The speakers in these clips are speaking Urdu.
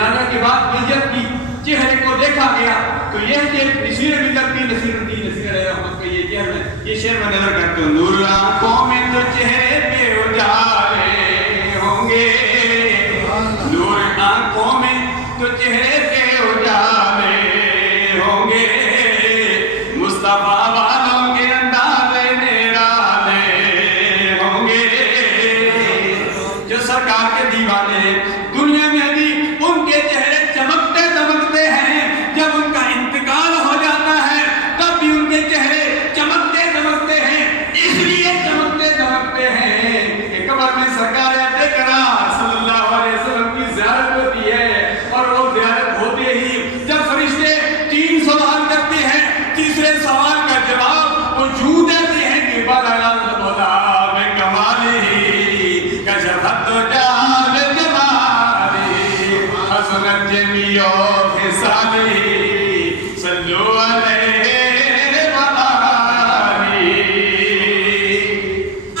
جنازہ کے بعد میت کی چہرے کو دیکھا گیا تو یہ کہ نصیر ملت کی نصیر الدین نصیر علیہ رحمت کا یہ شعر میں نظر کرتے ہوں. نور آنکھوں میں تو چہرے پہ اجالے ہوں گے, نور آنکھوں میں تو چہرے پہ اجالے ہوں گے, مصطفیٰ والوں کے انداز نرالے ہوں گے. جو سرکار کے دیوانے دنیا میں بھی ان کے چہرے چمکتے دمکتے ہیں, جب ان کا انتقال ہو جاتا ہے تب بھی ان کے چہرے چمکتے دمکتے ہیں. اس لیے چمکتے دمکتے ہیں کہ قبر میں سرکار اکرام صلی اللہ علیہ وسلم کی زیارت ہوتی ہے, اور وہ زیارت ہوتے ہی جب فرشتے 3 سوال کرتے ہیں, تیسرے سوال کا جواب وہ یوں دیتے ہیں کہ بلغ الہدیٰ میں کمالہ کشفت جال جمالہ حسنت جمیع خصالہ صلو علیہ وآلہ.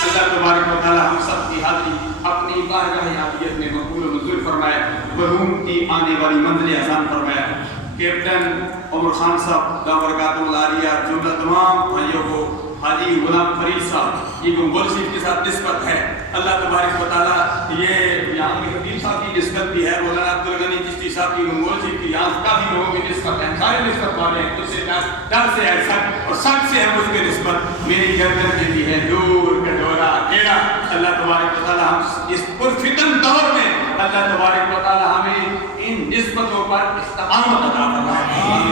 اللہ تبارک و تعالی ہم سب کی حاضری اپنی بارگاہ عالیت میں مقبول و منظور فرمائے, مرحوم کی آنے والی منزل آسان فرمائے. کیپٹن عمر خان صاحب دامرکاتم العالیہ, جملہ تمام بھائیوں کو حاجی غلام فرید صاحب یہ گنگول شریف کے ساتھ نسبت ہے. اللہ تبارک و تعالیٰ یہ یہاں کے خطیب صاحب کی نسبت بھی ہے, مولانا عبدالغنی چشتی صاحب کی گنگول شریف کی, یہاں کافی لوگوں کی نسبت ہے, سارے نسبت والے ہیں. اس سے ڈر سے ہے سچ, اور سچ سے ہے مجھ کے نسبت. میری گردن میں بھی ہے دور کٹورا گھیرا. اللہ تبارک و تعالیٰ ہم اس پرفتن دور میں اللہ تبارک و تعالیٰ ہمیں ان نسبتوں پر استقامت عطا فرمائے.